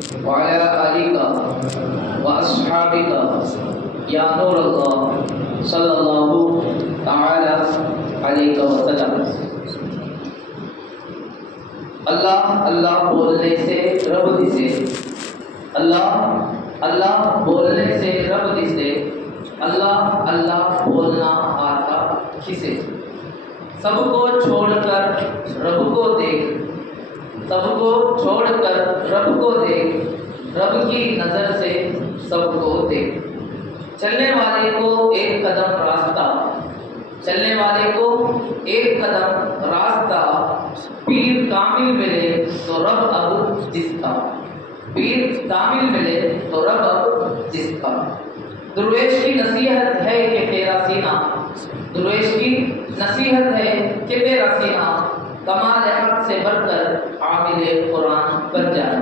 وعلى آلك وأصحابك يا نور الله صلی اللہ تعالی علیہ وسلم۔ اللہ اللہ بولنے سے رب دسے، اللہ اللہ بولنے سے رب دسے، اللہ اللہ بولنا آتا کسے۔ سب کو چھوڑ کر رب کو دیکھ، سب کو چھوڑ کر رب کو دیکھ، رب کی نظر سے سب کو دیکھ۔ چلنے والے کو ایک قدم راستہ، چلنے والے کو ایک قدم راستہ، پیر کامل ملے تو رب اب جس کا، پیر کامل ملے تو رب اب جس کا۔ درویش کی نصیحت ہے کہ تیرا سینہ، درویش کی نصیحت ہے کہ تیرا سینہ کمال حق سے بڑھ کر عامل قرآن بن جائے۔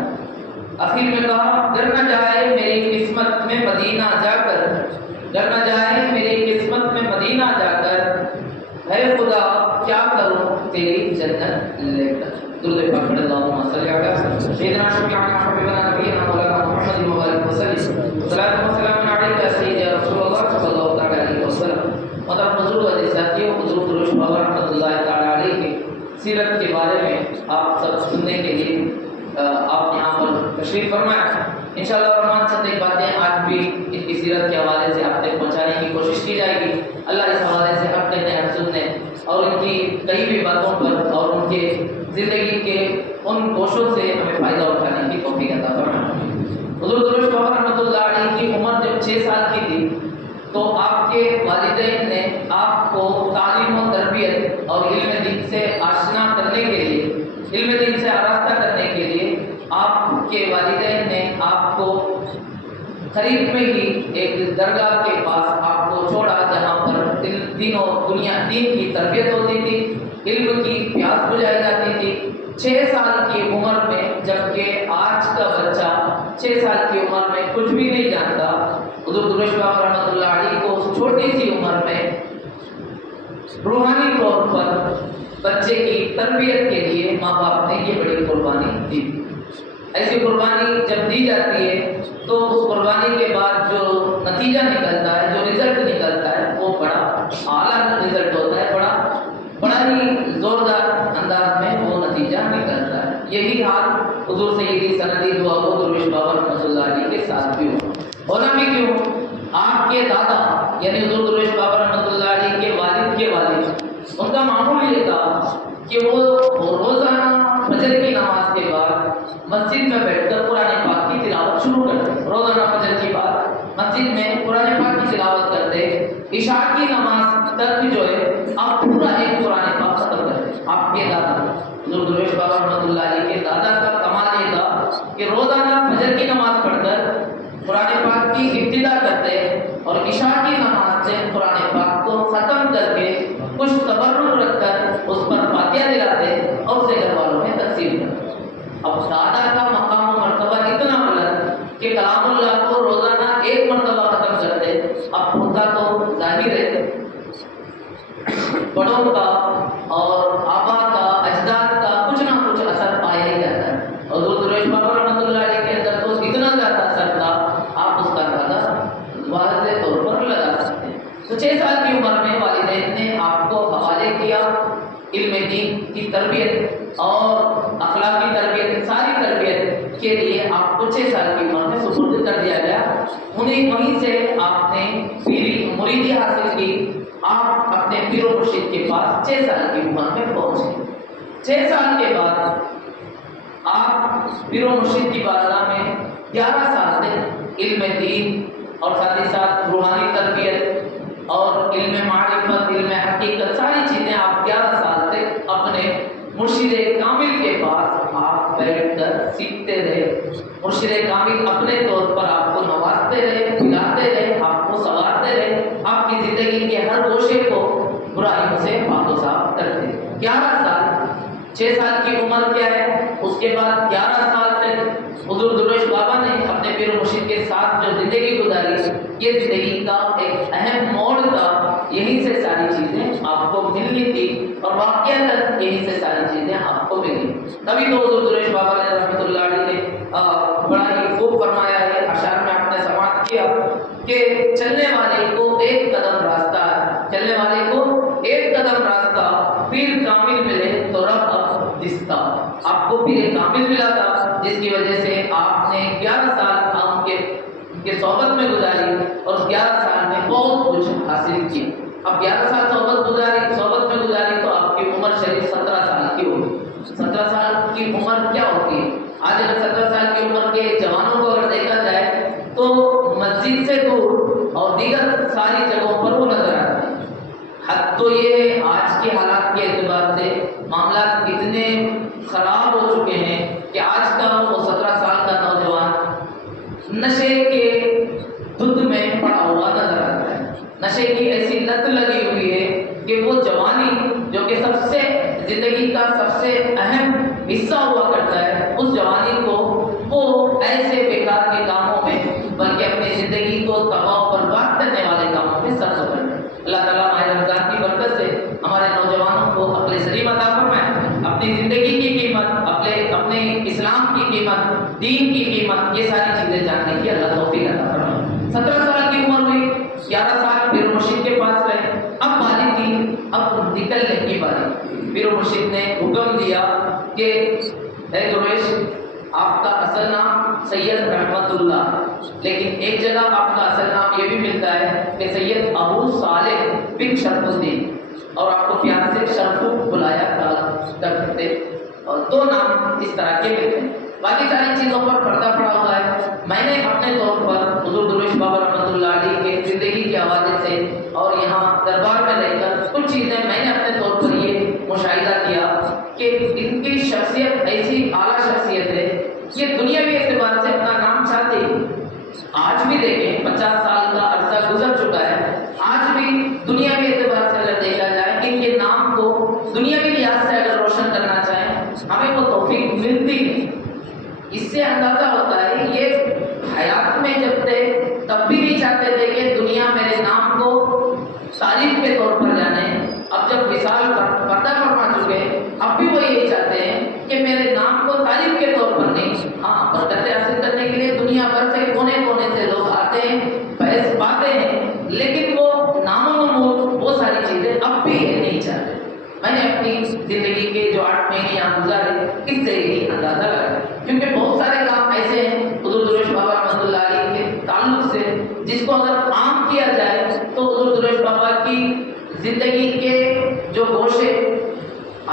آخر میں کہا گر نہ جائے میری قسمت میں مدینہ جا کر، گر نہ جائے میری قسمت میں مدینہ جا کر، ہے خدا کیا کروں تیری جنت لے کر۔ درود پاک پڑھ اللہم صلی علی سیدنا شفیعنا حبیبنا نبینا مولانا محمد مبارک وسلم، صلاۃ و سلام علیک سید رسول اللہ صلی اللہ تعالی علیہ وسلم۔ محترم حضور و ساتھیوں، حضور دروش بابا رحمۃ اللہ تعالی علیہ کی سیرت کے بارے میں آپ سب سننے کے لیے آپ یہاں پر تشریف فرمائیں۔ انشاءاللہ الرحمن چند ایک باتیں آج بھی ان کی سیرت کے حوالے سے آپ تک پہنچانے کی کوشش کی جائے گی۔ اللہ اس حوالے سے حق کہنے حق سننے اور ان کی کئی بھی باتوں پر اور ان کے زندگی کے ان کوشوں سے ہمیں فائدہ اٹھانے کی توفیق عطا فرمائے۔ حضور دروش بابا رحمۃ اللہ علیہ کی عمر جب 6 سال کی تھی تو آپ کے والدین نے آپ کو تعلیم و تربیت اور علم دین سے آشنا کرنے کے لیے، علم دین سے آراستہ کرنے کے لیے آپ کے والدین نے آپ کو قریب میں ہی ایک درگاہ کے پاس آپ کو چھوڑا جہاں پر دین و دنیا دین کی تربیت ہوتی تھی، علم کی پیاس بجھائی جاتی تھی۔ 6 سال کی عمر میں، جبکہ آج کا بچہ 6 سال کی عمر میں کچھ بھی نہیں جانتا، حضور دروش بابا رحمۃ اللہ علیہ کو اس چھوٹی سی عمر میں روحانی طور پر بچے کی تربیت کے لیے ماں باپ نے یہ بڑی قربانی دی۔ ایسی قربانی جب دی جاتی ہے تو اس قربانی کے بعد جو نتیجہ نکلتا ہے، جو رزلٹ نکلتا ہے، وہ بڑا اعلیٰ رزلٹ ہوتا ہے، بڑا ہی زوردار انداز میں وہ نتیجہ نکلتا ہے۔ یہی حال حضور سیدی سندی دعا کو درویش بابا رحمۃ اللہ علیہ کے ساتھ بھی ہونا بھی کیوں؟ آپ کے دادا یعنی حضور درویش بابا رحمۃ اللہ علیہ کے والد کے والد، ان کا معمول یہ تھا کہ وہ روزانہ فجر کی نماز کے بعد مسجد میں بیٹھ کر قرآن پاک کی تلاوت شروع کرتے، روزانہ فجر کے بعد مسجد میں قرآن پاک کی تلاوت کرتے، عشاء کی نماز تک جو ہے آپ پورا ایک قرآن پاک ختم کرتے۔ آپ کے دادا حضور درویش بابا رحمۃ اللہ علیہ کے دادا کا کمال یہ تھا کہ روزانہ فجر کی نماز پڑھ کر قرآن پاک کی ابتدا کرتے اور عشاء کی نماز سے قرآن پاک کو ختم کر کے کچھ تبرک رکھ کر اس پر فاتحہ دلاتے اور اسے گھر والوں میں تقسیم کرتے۔ اب دادا کا مقام و مرتبہ اتنا بلند کہ کلام اللہ کو روزانہ ایک مرتبہ ختم کرتے، اب ہوتا تو ظاہر ہے بڑوں کا اور آبا کا اجداد کا کچھ نہ کچھ اثر پایا ہی جاتا ہے۔ حضور درویش بابا رحمۃ اللہ علیہ کے اندر تو اتنا زیادہ اثر تھا، آپ اس کا اندازہ واضح طور پر لگا سکتے ہیں۔ تو 6 سال کی عمر میں والدین نے آپ کو حوالے کیا علم دین کی تربیت اور اخلاقی تربیت، ساری تربیت کے لیے آپ کو 6 سال کی عمر میں سپرد کر دیا گیا۔ وہیں سے آپ نے مریدی حاصل کی، آپ اپنے پیر و مرشد کے پاس 6 سال کی عمر میں پہنچے۔ 6 سال کے بعد آپ پیر و مرشد کی بارگاہ میں 11 سال تک علم دین اور ساتھ ہی ساتھ روحانی تربیت اور علم معرفت، علم حقیقت، ساری چیزیں آپ 11 سال تک اپنے مرشد کامل کے پاس آپ بیٹھ کر سیکھتے رہے۔ مرشد کامل اپنے طور پر آپ کو نوازتے رہے، کھلاتے رہے، آپ کو سنوارتے رہے، آپ کی زندگی کے ہر گوشے کو برائیوں سے پاک و صاف کرتے۔ 11 سال، 6 سال کی عمر کیا ہے، اس کے بعد 11 سال تک حضور درویش بابا نے اپنے پیر و مرشد کے ساتھ جو زندگی گزاری، یہ زندگی کا ایک اہم موڑ تھا۔ یہیں سے ساری چیزیں آپ کو ملنی تھی اور واقعات یہیں سے ساری چیزیں آپ کو ملی۔ تبھی تو حضور درویش بابا نے رحمۃ اللہ علیہ نے بڑا کہ چلنے والے کو ایک قدم راستہ ہے، چلنے والے کو ایک قدم راستہ، پیر کامل ملے تو رب اب دستا۔ آپ کو پیر کامل ملا تھا جس کی وجہ سے آپ نے 11 سال ان کے صحبت میں گزاری اور اس 11 سال میں بہت کچھ حاصل کیا۔ اب 11 سال صحبت میں گزاری تو آپ کی عمر شریف 17 سال کی ہوگی۔ 17 سال کی عمر کیا ہوتی ہے؟ آج اگر 17 سال کی عمر کے جوانوں کو اگر دیکھا جائے تو مسجد سے دور اور دیگر ساری جگہوں پر وہ نظر آتے ہیں۔ حد تو یہ ہے آج کے حالات کے اعتبار سے معاملات اتنے خراب ہو چکے ہیں کہ آج کا وہ 17 سال کا نوجوان نشے کے دھند میں پڑا ہوا نظر آتا ہے۔ نشے کی ایسی لت لگی ہوئی ہے کہ وہ جوانی جو کہ سب سے زندگی کا سب سے اہم حصہ ہوا کرتا ہے، اس جوانی کو وہ ایسے بیکار کے کاموں میں بلکہ اپنی زندگی کو تباہ و برباد کرنے والے کاموں میں صرف کرتا ہے۔ اللہ تعالیٰ ماہ رمضان کی برکت سے ہمارے نوجوانوں کو عقل سلیم عطا فرمائے، اپنی زندگی کی قیمت، اپنے اسلام کی قیمت، دین کی قیمت، یہ ساری چیزیں جاننے کی اللہ توفیق عطا فرمائے۔ 17 سال کی عمر ہوئی، 11 سال پیر مرشد کے پاس رہے، اب باری تھی، اب نکلنے کی باری۔ پیر مرشد نے حکم دیا کہ اے درویش، آپ کا اصل نام سید رحمت اللہ، لیکن ایک جگہ آپ کا اصل نام یہ بھی ملتا ہے کہ سید ابو صالح بن شرف الدین، اور آپ کو پیار سے شرفو بلایا کرتے تھے، اور 2 نام اس طرح کے ملتے ہیں۔ باقی ساری چیزوں پر پردہ پڑا ہوا ہے۔ میں نے اپنے طور پر حضور درویش بابا رحمۃ اللہ علیہ کے زندگی کے حوالے سے اور یہاں دربار میں رہ کر کچھ چیزیں میں نے اپنے طور پر یہ مشاہدہ کیا کہ ان کی شخصیت ایسی اعلیٰ شخصیت ہے، یہ دنیاوی اعتبار سے اپنا نام چاہتے ہیں۔ آج بھی دیکھیں 50 سال کا عرصہ گزر چکا ہے، آج بھی دنیاوی اعتبار سے اگر دیکھا جائے ان کے نام کو دنیاوی لحاظ سے اگر روشن کرنا چاہیں ہمیں وہ توفیق ملتی نہیں۔ اس سے اندازہ ہوتا ہے یہ حیات میں جب تھے تب بھی نہیں چاہتے تھے کہ دنیا میرے نام کو تعریف کے طور پر جانے، اب جب وصال پردہ فرما چکے اب بھی وہ یہی چاہتے ہیں کہ میرے نام کو تعریف کے طور پر نہیں، ہاں برکتیں حاصل کرنے کے لیے دنیا بھر سے کونے کونے سے لوگ آتے ہیں، فیض پاتے ہیں، لیکن وہ نام و نمود وہ ساری چیزیں اب بھی یہ نہیں چاہتے۔ میں نے اپنی زندگی کے جو 8 مہینے یہاں گزارے اس سے یہی اندازہ لگا، کیونکہ بہت سارے کام ایسے ہیں حضور درویش بابا رحمۃ اللہ علیہ کے تعلق سے جس کو اگر عام کیا جائے تو حضور درویش بابا کی زندگی کے جو گوشے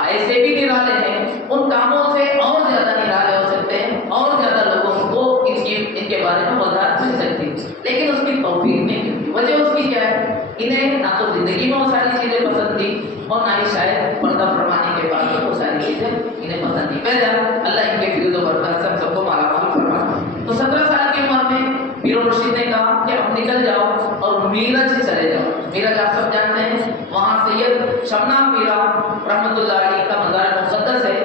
ایسے بھی نرالے ہیں، ان کاموں سے اور زیادہ نرالے ہو سکتے ہیں، اور زیادہ لوگوں کو ان کے بارے میں وضاحت مل سکتی، لیکن اس کی توفیق نہیں ملتی۔ وجہ اس کی کیا ہے؟ انہیں نہ تو زندگی میں وہ ساری چیزیں پسند تھی اور نہ ہی شاید پردہ فرمانے کے بعد وہ ساری چیزیں انہیں پسند تھی۔ بہرحال اللہ ان کے فیض و برکات سے سب کو مالا مال فرمائے۔ تو 17 سال کی عمر میں پیر مرشد نے کہا کہ اب نکل جاؤ اور میرج چلے جاؤ۔ میرج آپ سب جانتے ہیں، وہاں سید شمنا پیرا رحمۃ اللہ علیہ کا مزار مقدس ہے۔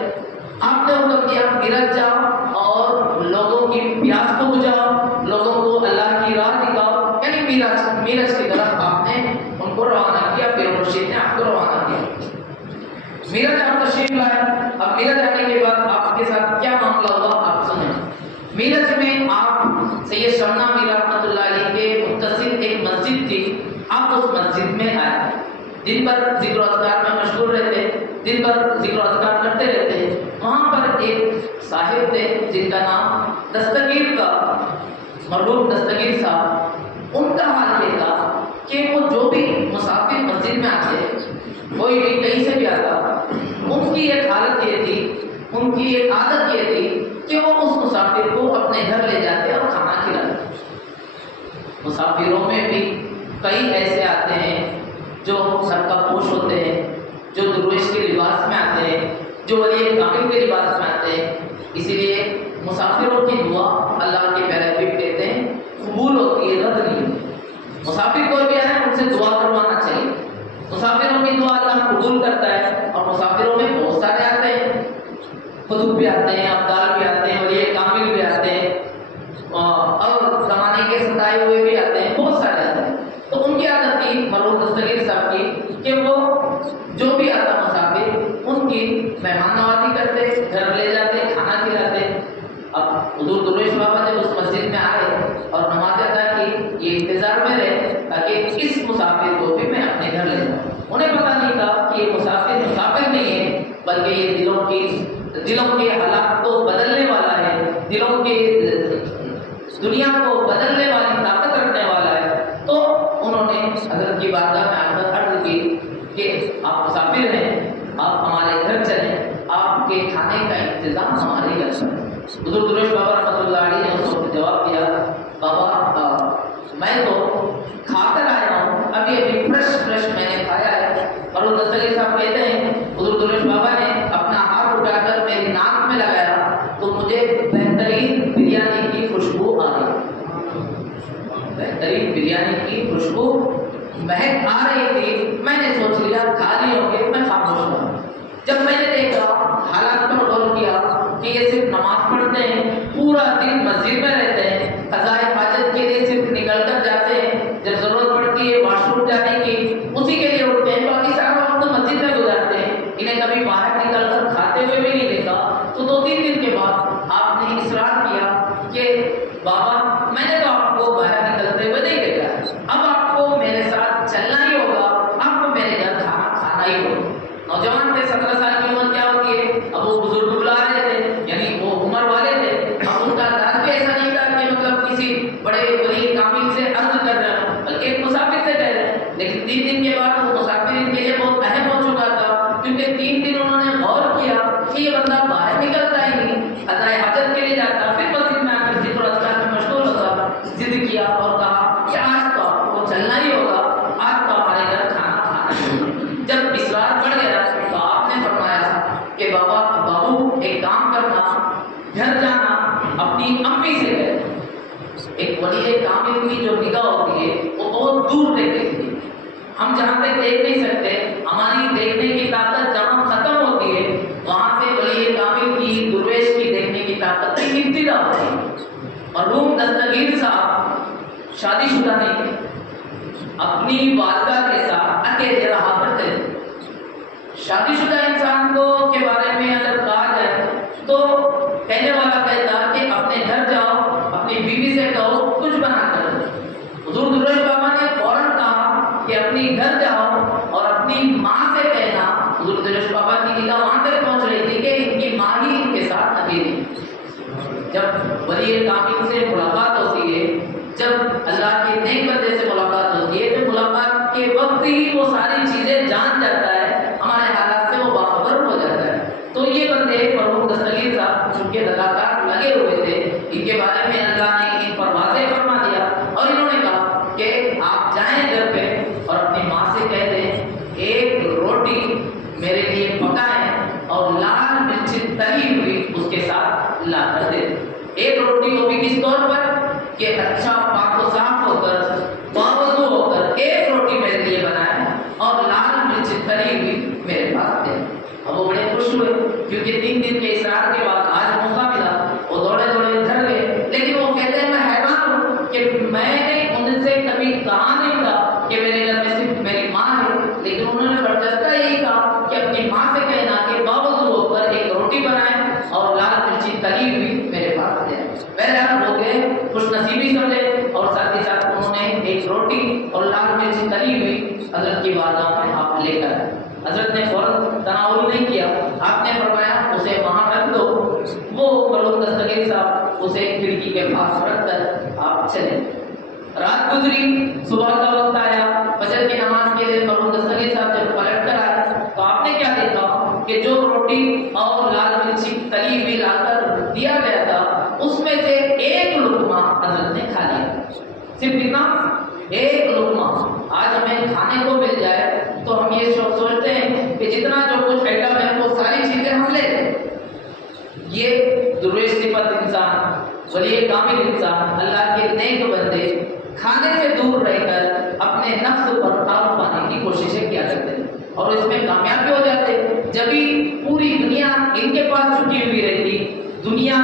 آپ نے حکم دیا میرج جاؤ اور لوگوں کی پیاس کو بجھاؤ، لوگوں کو اللہ کی راہ دکھاؤ، یعنی میرج کی طرف آپ نے ان کو روانہ کیا، پیر مرشد نے آپ کو روانہ کیا۔ میرج آپ تشریف لائے۔ اب میرج آنے کے بعد آپ کے ساتھ کیا معاملہ ہوا آپ سنیں۔ میرج میں آپ سید شمنا میرا رحمۃ اللہ علیہ کے متصل ایک مسجد تھی، آپ اس مسجد میں آئے، دن بھر ذکر و اذکار میں مشغول رہتے، دن بھر ذکر و اذکار کرتے رہتے۔ وہاں پر ایک صاحب تھے جن کا نام دستگیر کا، مرحوم دستگیر صاحب، ان کا حال یہ تھا کہ وہ جو بھی مسافر مسجد میں آتے، کوئی بھی کہیں سے بھی آتا، ان کی ایک حالت یہ تھی، ان کی ایک عادت یہ تھی کہ وہ اس مسافر کو اپنے گھر لے جاتے اور کھانا کھلاتے۔ مسافروں میں بھی کئی ایسے آتے ہیں جو سر کا پوش ہوتے ہیں، جو درویش کے لباس میں آتے ہیں، جو ولی کامل کے لباس میں آتے ہیں۔ اسی لیے مسافروں کی دعا اللہ کے پیارے حبیب کہتے ہیں قبول ہوتی ہے، رد نہیں ہوتی۔ مسافر کوئی بھی آئے ان سے دعا کروانا چاہیے، مسافروں کی دعا اللہ قبول کرتا ہے۔ اور مسافروں میں بہت سارے آتے ہیں، قطب بھی آتے ہیں، ابدال بھی آتے ہیں، ولی کامل بھی آتے ہیں، اور زمانے کے ستائے ہوئے بھی آتے ہیں، بہت سارے آتے ہیں۔ تو ان کی عادت تھی مرحوم دستگیر صاحب کی کہ وہ جو بھی آتا مسافر ان کی مہمان نوازی کرتے، گھر لے جاتے، کھانا کھلاتے۔ اب حضور درویش بابا جب اس مسجد میں آئے اور نماز ادا کی، یہ انتظار میں بلکہ یہ دلوں کے حالات کو بدلنے والا ہے، دلوں کے دنیا کو بدلنے والی طاقت رکھنے والا ہے۔ تو انہوں نے حضرت کی بارگاہ میں عرض کی کہ آپ مسافر ہیں، آپ ہمارے گھر چلیں، آپ کے کھانے کا انتظام ہمارے گھر کریں۔ حضور درویش بابا رحمۃ اللہ علیہ نے اس وقت جواب دیا، بابا میں تو کھا کر آیا ہوں، ابھی فریش میں نے کھایا ہے۔ اور وہ دستگیر صاحب کہتے ہیں حضور درویش بابا نے اپنا ہاتھ اٹھا کر میری ناک میں لگایا تو مجھے بہترین بریانی کی خوشبو آ گئی، بہترین بریانی کی خوشبو مہک آ رہی تھی۔ میں نے سوچ لیا کھا لی ہوں گے، میں خاموش ہوا۔ جب میں نے دیکھا، حالات پر غور کیا کہ یہ صرف نماز پڑھتے ہیں، پورا دن مسجد میں رہتے ہیں، قضائے حاجت کے لیے صرف نکل کر جاتے ہیں، جب ضرورت پڑتی ہے واش روم جانے کی اسی کے لیے اٹھتے ہیں، باقی سارا وقت مسجد میں گزارتے ہیں، انہیں کبھی باہر نکل کر کھاتے ہوئے بھی نہیں دیکھا۔ تو 2-3 دن کے بعد آپ نے اصرار کیا کہ بابا میں نے تو آپ کو باہر نکلتے ہوئے نہیں دیکھا، اب آپ کو میرے ساتھ چلنا ہی ہوگا، آپ کو میرے گھر کھانا ہی ہوگا۔ نوجوان تھے، 17 سال کی عمر کیا ہوتی ہے، اب وہ بزرگ بلا رہے تھے، یعنی وہ عمر والے تھے، اب ان کا گھر بھی ایسا نہیں تھا کہ مطلب کسی بڑے ولی کامل سے عرض کر رہے ہیں، بلکہ ایک مسافر سے کہہ رہے ہیں۔ لیکن 3 دن کے بعد وہ مسافر ان کے لیے بہت اہم ہو چکا تھا، کیونکہ 3 دن انہوں نے غور کیا کہ یہ بندہ باہر نکلتا ہی نہیں، قضائے حاجت کے لیے جاتا، پھر مسجد میں آ کر ذکر و اذکار میں مشغول ہوتا۔ ضد کیا اور کہا کہ آج تو آپ کو چلنا ہی ہوگا، آج تو ہمارے گھر کھانا کھانا۔ جب اصرار بڑھ گیا تو آپ نے فرمایا کہ بابو ایک کام کرنا، گھر جانا، اپنی امی سے کہہ۔ ایک ولی کامل کی جو نگاہ ہوتی ہے وہ بہت دور تک دیکھتی ہے، ہم جہاں تک دیکھ نہیں سکتے، ہماری دیکھنے کی طاقت جہاں ختم ہوتی ہے وہاں سے ولی کامل کی، درویش کی دیکھنے کی طاقت کی ابتدا ہوتی ہے۔ مرحوم دستگیر صاحب شادی شدہ نہیں تھے، اپنی والدہ کے ساتھ اکیلے رہا کرتے تھے۔ شادی شدہ انسان کو کے بارے میں اگر کہا جائے تو کہنے والا کہتا کہ اپنے گھر جاؤ، اپنی بیوی سے کہو کچھ بنا کر دو۔ حضور درویش بابا نے فوراً کہا کہ اپنی گھر جاؤ اور اپنی ماں سے کہنا۔ حضور درویش بابا کی نگاہ وہاں تک پہنچ رہی تھی کہ ان کی ماں ہی ان کے ساتھ اکیلی۔ جب ولی کامل سے ملاقات ہوتی ہے، جب اللہ کے نیک بندے سے ملاقات ہوتی ہے تو ملاقات کے وقت ہی وہ ساری چیزیں جان جاتا ہے، ہمارے حالات سے وہ باخبر ہو جاتا ہے۔ تو یہ بندے مرحوم دستگیر صاحب چونکہ لگاتار لگے ہوئے تھے، ان کے بارے میں اللہ نے ان پر واضح فرما دیا اور انہوں نے کہا کہ آپ جائیں گھر پہ اور اپنی ماں سے کہہ دیں ایک روٹی میرے لیے پکائیں اور لال مرچ تلی ہوئی اس کے ساتھ لا کر دے دیں۔ ایک روٹی کو بھی کس طور پر کہ اچھا پاک و صاف ہو کر، باوضو ہو کر ایک روٹی میرے لیے بنائیں اور لال مرچ تلی ہوئی میرے پاس دیں۔ اب وہ بڑے خوش ہوئے کیونکہ 3 دن کے اصرار کے بعد آج موقع ملا، وہ دوڑے گھر گئے۔ لیکن وہ کہتے ہیں میں حیران ہوں کہ میں نے ان سے کبھی کہا نہیں تھا کہ میرے گھر میں صرف میری ماں ہے، لیکن انہوں نے برجستہ یہی کہا کہ اپنی ماں سے کہنا کہ باوضو ہو کر ایک روٹی بنائیں اور لال مرچی تلی ہوئی میرے پاس دیں۔ بہرحال ہو گئے، خوش نصیبی سمجھے اور ساتھ ہی ساتھ انہوں نے ایک روٹی اور لال مرچی تلی ہوئی حضرت کی بارگاہ میں آپ لے کر آئے۔ حضرت نے فوراً تناول نہیں کیا، آپ نے فرمایا اسے وہاں رکھ دو۔ وہ مرحوم دستگیر صاحب اسے کھڑکی کے پاس رکھ کر آپ چلے۔ رات گزری، صبح کا وقت آیا، فجر کی نماز کے لیے مرحوم دستگیر صاحب جب پلٹ کر آئے تو آپ نے کیا دیکھا کہ جو روٹی اور لال مرچی تلی ہوئی لا کر دیا گیا تھا اس میں سے ایک لقمہ حضرت نے کھا لیا۔ صرف اتنا، ایک لقمہ۔ آج ہمیں کھانے کو مل جائے تو ہم یہ سوچتے ہیں کہ جتنا جو کچھ آئٹم ہے وہ ساری چیزیں ہم لے لیں۔ یہ درویش صفت انسان، ولی کامل انسان، اللہ کے نیک بندے کھانے سے دور رہ کر اپنے نفس پر قابو پانے کی کوششیں کیا کرتے ہیں اور اس میں کامیاب بھی ہو جاتے ہیں۔ جبھی پوری دنیا ان کے پاس جھکی ہوئی رہتی، دنیا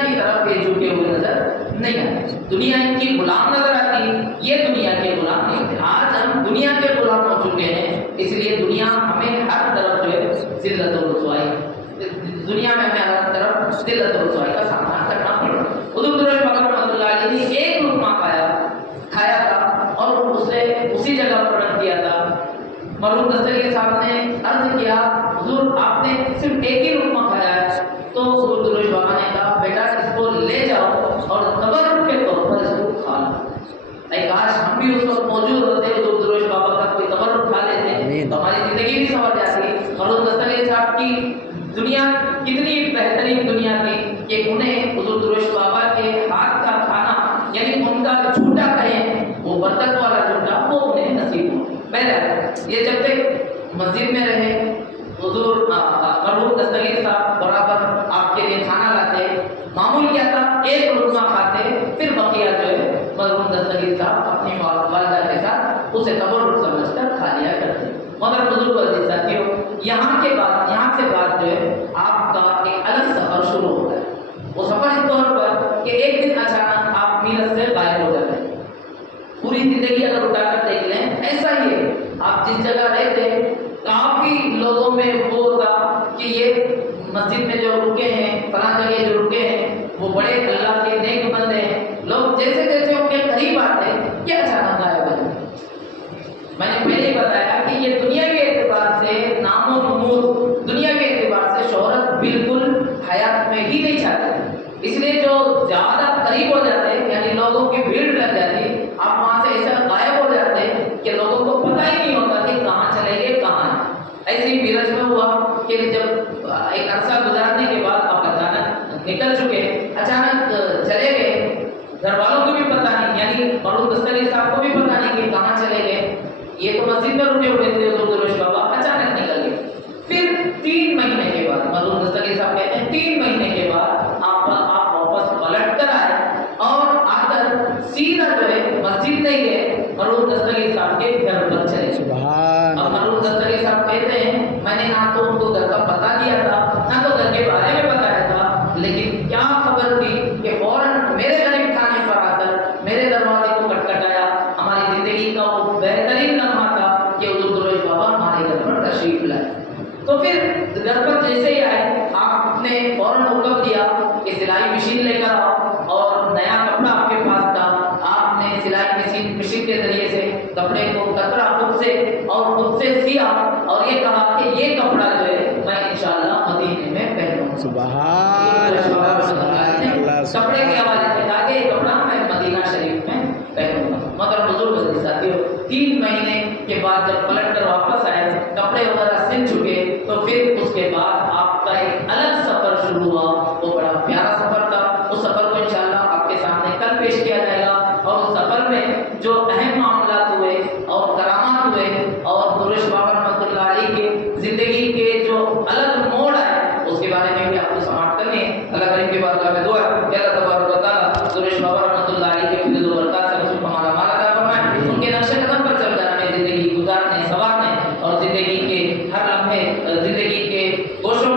کی طرف یہ جھکے ہوئے نظر نہیں آتے، دنیا ان کی غلام نظر آتی، یہ دنیا کے غلام نہیں ہوتے۔ آج ہم دنیا کے غلام ہو چکے ہیں، اس لیے دنیا ہمیں ہر طرف جو ہے ذلت و رسوائی، دنیا میں ہمیں ہر طرف ذلت و رسوائی کا سامنا کرنا پڑا۔ حضور درویش بابا رحمۃ اللہ علیہ نے ایک لقمہ کھایا تھا اور اسے اسی جگہ پر رکھ دیا تھا۔ مرحوم دستگیر صاحب نے عرض کیا حضور آپ نے اور تبرک کے طور پر اس کو کھانا. اے کاش ہم بھی اس وقت موجود ہوتے حضور درویش بابا کا کوئی تبرک اٹھا لیتے تو ہماری زندگی بھی سنور جاتی. مرحوم دستگیر صاحب کی دنیا کتنی بہترین دنیا تھی کہ انہیں حضور درویش بابا کے ہاتھ کا کھانا یعنی ان کا جھوٹا کہیں وہ برکت والا جھوٹا وہ انہیں نصیب ہو. بہرحال یہ جب تک مسجد میں رہے حضور مرحوم دستگیر صاحب برابر آپ کے لیے کھانا لاتے. معمول کیا تھا ایک لقمہ کھاتے پھر بقیہ جو ہے مرحوم دستگیر صاحب اپنی والدہ کے ساتھ اسے تبرک سمجھ کر کھا لیا کرتے. مگر بزرگ عزیز ساتھیوں یہاں سے بات جو ہے آپ کا ایک الگ سفر شروع ہوتا ہے. وہ سفر اس طور پر کہ ایک دن اچانک آپ میرت سے غائب ہو جاتے ہیں. پوری زندگی اگر اٹھا کر دیکھ لیں ایسا ہی ہے. آپ جس جگہ رہتے کافی لوگوں میں وہ تھا کہ یہ مسجد میں جو رکے ہیں فلاں جگہ جو رکے ہیں وہ بڑے اللہ کے نیک بندے ہیں. لوگ جیسے جیسے ان کے قریب آتے کیا اچانک غائب ہو جاتے. میں نے پہلے ہی بتایا کہ یہ دنیاوی اعتبار سے نام و نمود دنیاوی اعتبار سے شہرت بالکل حیات میں ہی نہیں چاہتے. اس لیے جو زیادہ قریب ہو جاتے یعنی لوگوں کی بھیڑ لگ جاتی آپ وہاں سے ایسا غائب ہو جاتے کہ لوگوں کو پتہ ہی نہیں ہوتا کہ کہاں چلے گئے کہاں ہیں. ایسے ہی میرج میں ہوا کہ جب ایک عرصہ گزارنے کے بعد آپ اچانک نکل چکے اچانک چلے گئے گھر والوں کو بھی پتہ نہیں یعنی مرحوم دستگیر صاحب کو بھی پتہ نہیں کہ کہاں چلے گئے. یہ تو مسجد میں رکے ہوئے تھے حضور درویش بابا اچانک نکل گئے. پھر 3 مہینے کے بعد مرحوم دستگیر صاحب کہتے ہیں 3 مہینے کے بعد آپ واپس پلٹ کر آئے اور آ کر سیدھا جو ہے مسجد نہیں گئے مرحوم دستگیر صاحب کے گھر پر چلے. اب مرحوم دستگیر صاحب کہتے ہیں میں نے نہ تو ان کو گھر کا پتہ دیا تھا نہ تو گھر کے بارے میں بتایا تھا لیکن کیا خبر تھی کہ فوراً میرے غریب کھانے پر آ کر میرے دروازے کو کھٹکھٹایا. ہماری زندگی کا وہ بہترین لمحہ تھا کہ حضور درویش بابا ہمارے گھر پر تشریف لائے. تو پھر گھر پر جیسے ہی آئے آپ نے فوراً حکم دیا کہ سلائی مشین لے کر آؤ اور نیا کپڑا آپ کے پاس تھا. آپ نے سلائی مشین کے ذریعے سے کپڑے کو کترا خود سے اور خود سے سیا اور یہ کہا کہ یہ کپڑا جو ہے میں انشاءاللہ مدینے میں پہنوں. سبحان اللہ. کپڑے کے حوالے سے کہا کہ یہ کپڑا میں مدینہ شریف میں پہنوں گا. مگر بزرگ ساتھیوں 3 مہینے کے بعد جب پلٹ کر واپس آئے کپڑے وغیرہ سل چکے تو پھر اس کے بعد آپ کا ایک الگ سفر شروع ہوا. وہ بڑا پیارا سفر تھا. اس سفر کو انشاءاللہ آپ کے سامنے کل پیش کیا جائے گا اور اس سفر میں جو اہم معاملات ہوئے اور کرامات ہوئے اور درویش بابا رحمۃ اللہ علیہ کے زندگی کے جو الگ موڑ آئے اس کے بارے میں بھی آپ کو سماعت کرنی ہے. اللہ کریم کی بارگاہ میں دعا ہے کہ اللہ تبارک و تعالیٰ درویش بابا رحمۃ اللہ علیہ کے فضل و برکات سے رسول ہمارا مال عطا فرمائے. ان کے نقش قدم پر چل کر ہمیں زندگی گزارنے سنوارنے اور زندگی کے ہر لمحے زندگی کے گوشوں